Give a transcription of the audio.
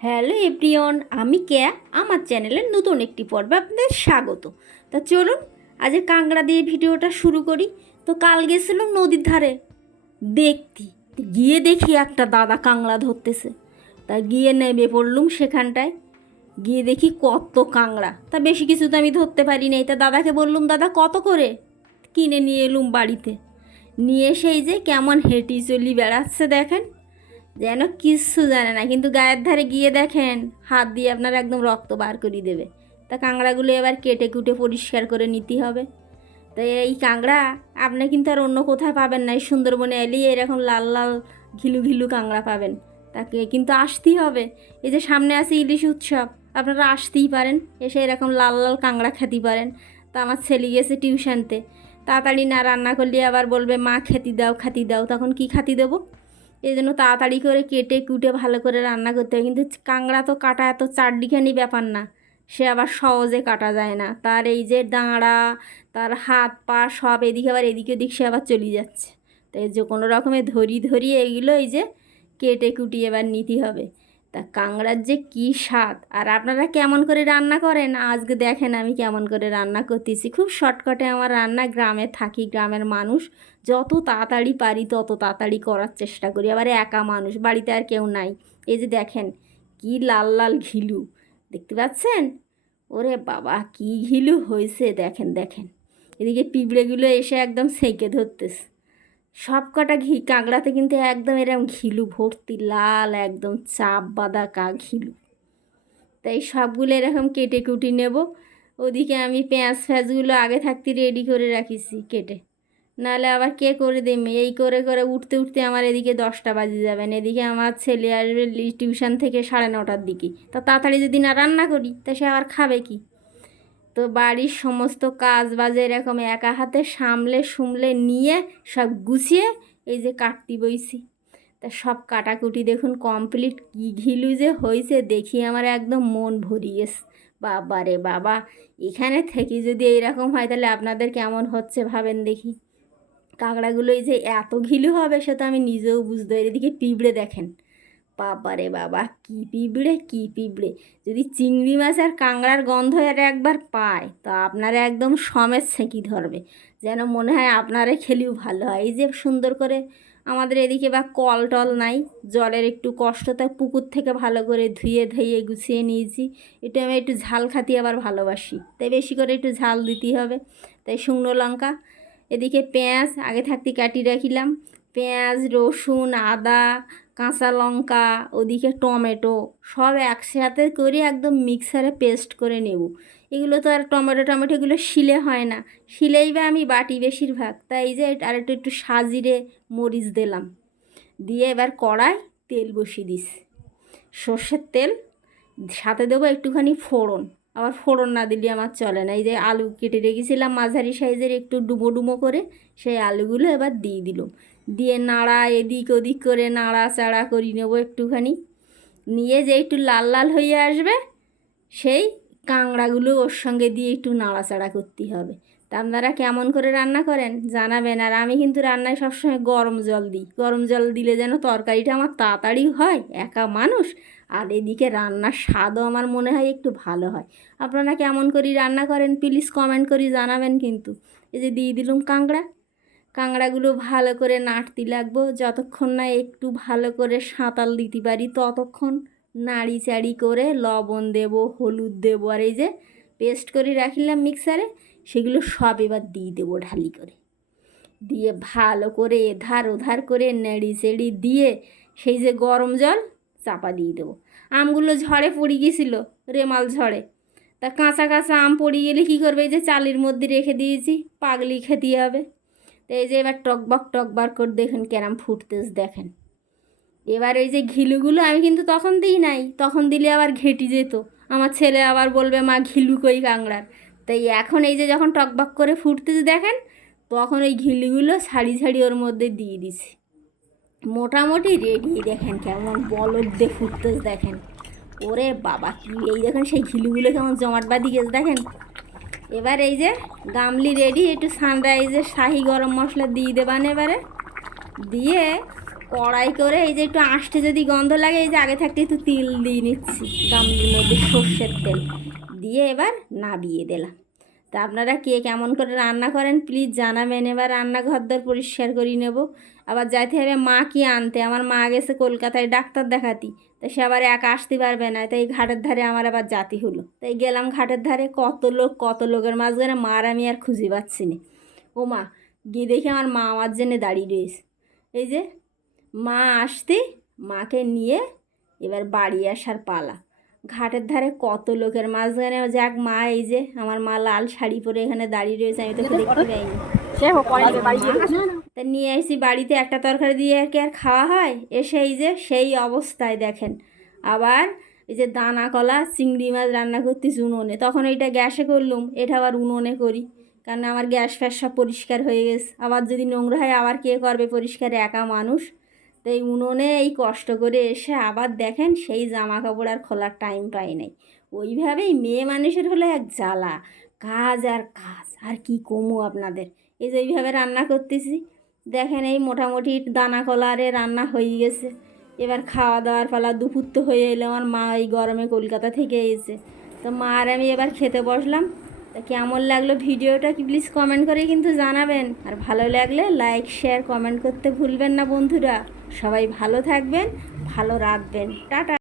Hello everyone, আমি কেয়া। আমার চ্যানেলের নতুন একটি পর্বে আপনাদের স্বাগত। তা চলুন আজ কাঁকড়া দিয়ে ভিডিওটা শুরু করি। তো কাল গেছিলাম নদীর ধারে দেখতে, গিয়ে দেখি একটা দাদা কাঁকড়া ধরতেছে। তা গিয়ে নেমে পড়লুম সেখানটায়, গিয়ে দেখি কত কাঁকড়া। তা বেশি কিছু তো আমি ধরতে পারি নাই। তা দাদাকে বললুম, দাদা কত করে? কিনে নিয়ে এলুম বাড়িতে। নিয়ে সেই যে কেমন হেঁটি চলি বেড়াচ্ছে দেখেন, যেন কিচ্ছু জানে না, কিন্তু গায়ের ধারে গিয়ে দেখেন হাত দিয়ে আপনার একদম রক্ত বার করে দেবে। তা কাঁকড়াগুলো এবার কেটে কুটে পরিষ্কার করে নিতে হবে। তো এই কাঁকড়া আপনি কিন্তু আর অন্য কোথায় পাবেন না। এই সুন্দরবনে এলেই এরকম লাল লাল ঘিলু ঘিলু কাঁকড়া পাবেন। তাকে কিন্তু আসতেই হবে। এই যে সামনে আছে ইলিশ উৎসব, আপনারা আসতেই পারেন, এসে এরকম লাল লাল কাঁকড়া খেতে পারেন। তা আমার ছেলে গেছে টিউশনতে, তাড়াতাড়ি না রান্না করলে আবার বলবে মা খেতে দাও খাতি দাও, তখন কি খাতি দেবো? এই জন্য তাড়াতাড়ি করে কেটে কুটে ভালো করে রান্না করতে হয়। কিন্তু কাঁকড়া তো কাটা এত চারদিখানি ব্যাপার না, সে আবার সহজে কাটা যায় না। তার এই যে দাঁড়া, তার হাত পা সব এদিকে আবার এদিকে ওদিক সে আবার চলে যাচ্ছে। তাই যে কোনো রকমে ধরিয়ে এগুলো এই যে কেটে কুটিয়ে এবার নিতে হবে। তা কাঁকড়ার যে কী স্বাদ! আর আপনারা কেমন করে রান্না করেন আজকে দেখেন আমি কেমন করে রান্না করতেছি। খুব শর্টকাটে আমার রান্না, গ্রামে থাকি, গ্রামের মানুষ, যত তাড়াতাড়ি পারি তত তাড়াতাড়ি করার চেষ্টা করি। আবার একা মানুষ, বাড়িতে আর কেউ নাই। এই যে দেখেন কি লাল লাল ঘিলু, দেখতে পাচ্ছেন? ওরে বাবা কি ঘিলু হয়েছে দেখেন দেখেন। এদিকে পিঁপড়েগুলো এসে একদম সেঁকে ধরতেছে। সব কটা কাঁকড়াতে কিন্তু একদম এরকম ঘিলু ভর্তি, লাল একদম চাপ বাঁধা ঘিলু। তাই সবগুলো এরকম কেটে কুটি নেব। ওদিকে আমি পেঁয়াজ ফ্যাঁজগুলো আগে থাকতে রেডি করে রাখিছি কেটে, নাহলে আবার কে করে দেবে। এই করে করে উঠতে উঠতে আমার এদিকে 10টা বাজে যাবেন। এদিকে আমার ছেলে আসবে টিউশন থেকে 9:30টার দিকে। তা তাড়াতাড়ি যদি না রান্না করি তা সে আবার খাবে কি? তো বাড়ির সমস্ত কাজ বাজে এরকম একা হাতে সামলে নিয়ে সব গুছিয়ে এই যে কাটতে বইছি। তা সব কাটাকুটি দেখুন কমপ্লিট। কী ঘিলু যে হয়েছে দেখি আমার একদম মন ভরি গেছে। বাবা রে বাবা, এখানে থেকে যদি এইরকম হয় তাহলে আপনাদের কেমন হচ্ছে ভাবেন দেখি। কাঁকড়াগুলো এই যে এত ঘিলু হবে সে তো আমি নিজেও বুঝতে পারি। এদিকে পিঁপড়ে দেখেন, বাবা রে বাবা কী পিঁপড়ে কী পিঁপড়ে! যদি চিংড়ি মাছ আর কাঁকড়ার গন্ধ এর একবার পায় তো আপনারা একদম সমেত ছেঁকি ধরবে, যেন মনে হয় আপনারে খেলেও ভালো হয়। এই যে সুন্দর করে আমাদের এদিকে বা কল টল নাই, জলের একটু কষ্ট, তাই পুকুর থেকে ভালো করে ধুয়ে গুছিয়ে নিয়েছি। একটু আমি একটু ঝাল খাতি আবার ভালোবাসি, তাই বেশি করে একটু ঝাল দিতেই হবে। তাই শুকনো লঙ্কা, এদিকে পেঁয়াজ আগে থাকতে কাটি রাখিলাম, পেঁয়াজ রসুন আদা কাঁচা লঙ্কা, ওদিকে টমেটো সব একসাথে করে একদম মিক্সারে পেস্ট করে নেব। এগুলো তো আর টমেটো এগুলো শিলে হয় না, শিলেই বা আমি বাটি বেশিরভাগ। তাই এই যে আর একটু সাজিরে মরিচ দিলাম, দিয়ে এবার কড়াই তেল বসিয়ে দিছি, সর্ষের তেল। সাথে দেবো একটুখানি ফোড়ন, আবার ফোড়ন না দিলে আমার চলে না। এই যে আলু কেটে রেখেছিলাম মাঝারি সাইজের একটু ডুবো ডুবো করে, সেই আলুগুলো এবার দিয়ে দিলাম। দিয়ে নাড়া এদিক ওদিক করে নাড়াচাড়া করি নেবো একটুখানি। নিয়ে যে একটু লাল লাল হয়ে আসবে সেই কাঁকড়াগুলো ওর সঙ্গে দিয়ে একটু নাড়াচাড়া করতে হবে। তা আপনারা কেমন করে রান্না করেন জানাবেন। আর আমি কিন্তু রান্নায় সবসময় গরম জল দিই, গরম জল দিলে যেন তরকারিটা আমার তাড়াতাড়ি হয়, একা মানুষ, আর এদিকে রান্নার স্বাদও আমার মনে হয় একটু ভালো হয়। আপনারা কেমন করে রান্না করেন প্লিজ কমেন্ট করে জানাবেন কিন্তু। এই যে দিয়ে দিলাম কাঁকড়াগুলো ভালো করে নাড়তে লাগবো, যতক্ষণ না একটু ভালো করে সাঁতাল দিতে পারি ততক্ষণ নাড়ি চাড়ি করে লবণ দেব, হলুদ দেবো, আর এই যে পেস্ট করে রাখিলাম মিক্সারে সেগুলো সব এবার দিয়ে দেবো ঢালি করে। দিয়ে ভালো করে এধার ওধার করে নেড়ি চেড়ি দিয়ে সেই যে গরম জল চাপা দিয়ে দেবো। আমগুলো ঝড়ে পড়ে গিয়েছিলো, রেমাল ঝড়ে। তা কাঁচা কাঁচা আম পড়ে গেলে কী করবে, এই যে চালের মধ্যে রেখে দিয়েছি, পাগলি খেতে হবে। তো এই যে এবার টকবক করে দেখেন কেরাম ফুটতেছে দেখেন। এবার এই যে ঘিলুগুলো আমি কিন্তু তখন দিই নাই, তখন দিলে আবার ঘেঁটে যেত, আমার ছেলে আবার বলবে মা ঘিলু কই কাঁকড়ার। তাই এখন এই যে যখন টকবক করে ফুটতেছে দেখেন, তখন ওই ঘিলুগুলো ছাড়ি ওর মধ্যে দিয়ে দিছি। মোটামুটি রেডি। দেখেন কেমন বলদ দিয়ে ফুটতেছে দেখেন। ওরে বাবা কি, এই দেখেন সেই ঘিলুগুলো কেমন জমাট বাঁধি গেছে দেখেন। এবার এই যে গামলি রেডি, একটু সানরাইজের শাহি গরম মশলা দিয়ে দেবান এবারে, দিয়ে কড়াই করে এই যে একটু আঁশটে যদি গন্ধ লাগে, এই যে আগে থাকতে একটু তিল দিয়ে নিচ্ছি গামলির মধ্যে, সর্ষের তেল দিয়ে এবার নাবিয়ে দিলাম। তা আপনারা কে কেমন করে রান্না করেন প্লিজ জানাবেন। এবার রান্নাঘর দর পরিষ্কার করে নেব। আবার যাইতে হবে মা কি আনতে, আমার মা গেছে কলকাতায় ডাক্তার দেখাতি, তা সে আবার একা আসতে পারবে না, তাই ঘাটের ধারে আমার আবার জাতি হলো, তাই গেলাম ঘাটের ধারে। কত লোকের মাঝখানে মার আমি আর খুঁজে পাচ্ছি না। ও মা, গিয়ে দেখি আমার মা আমার জন্যে দাঁড়িয়ে রয়েছে। এই যে মা আসতে, মাকে নিয়ে এবার বাড়ি আসার পালা। ঘাটের ধারে কত লোকের মাঝখানে যাক মা, এই যে আমার মা লাল শাড়ি পরে এখানে দাঁড়িয়ে রয়েছে, আমি তোকে দেখতে পাইনি। তা নিয়ে আসি বাড়িতে, একটা তরকারি দিয়ে আর কি আর খাওয়া হয়। এসে এই যে সেই অবস্থায় দেখেন, আবার এই যে দানা কলা চিংড়ি মাছ রান্না করতেছি উনুনে। তখন এইটা গ্যাসে করলুম, এটা আবার উনুনে করি, কারণ আমার গ্যাস ফ্যাস সব পরিষ্কার হয়ে গেছে। আবার যদি নোংরা হয় আবার কে করবে পরিষ্কার, একা মানুষ। তো এই উনুনে এই কষ্ট করে এসে আবার দেখেন সেই জামা কাপড় আর খোলার টাইম পাই নাই। ওইভাবেই মেয়ে মানুষের হলো এক জ্বালা, কাজ আর কাজ, আর কি কমু আপনাদের। এই যে এইভাবে রান্না করতেছি দেখেন, এই মোটামুটি দানা কলারে রান্না হয়ে গেছে। এবার খাওয়া দাওয়ার পালা, দুপুর তো হয়ে এলো। আমার মা এই গরমে কলকাতা থেকে এসেছে, তো মা আর আমি এবার খেতে বসলাম। তা কেমন লাগলো ভিডিওটা কি প্লিজ কমেন্ট করে কিন্তু জানাবেন। আর ভালো লাগলে লাইক শেয়ার কমেন্ট করতে ভুলবেন না বন্ধুরা। সবাই ভালো থাকবেন, ভালো রাখবেন, টাটা।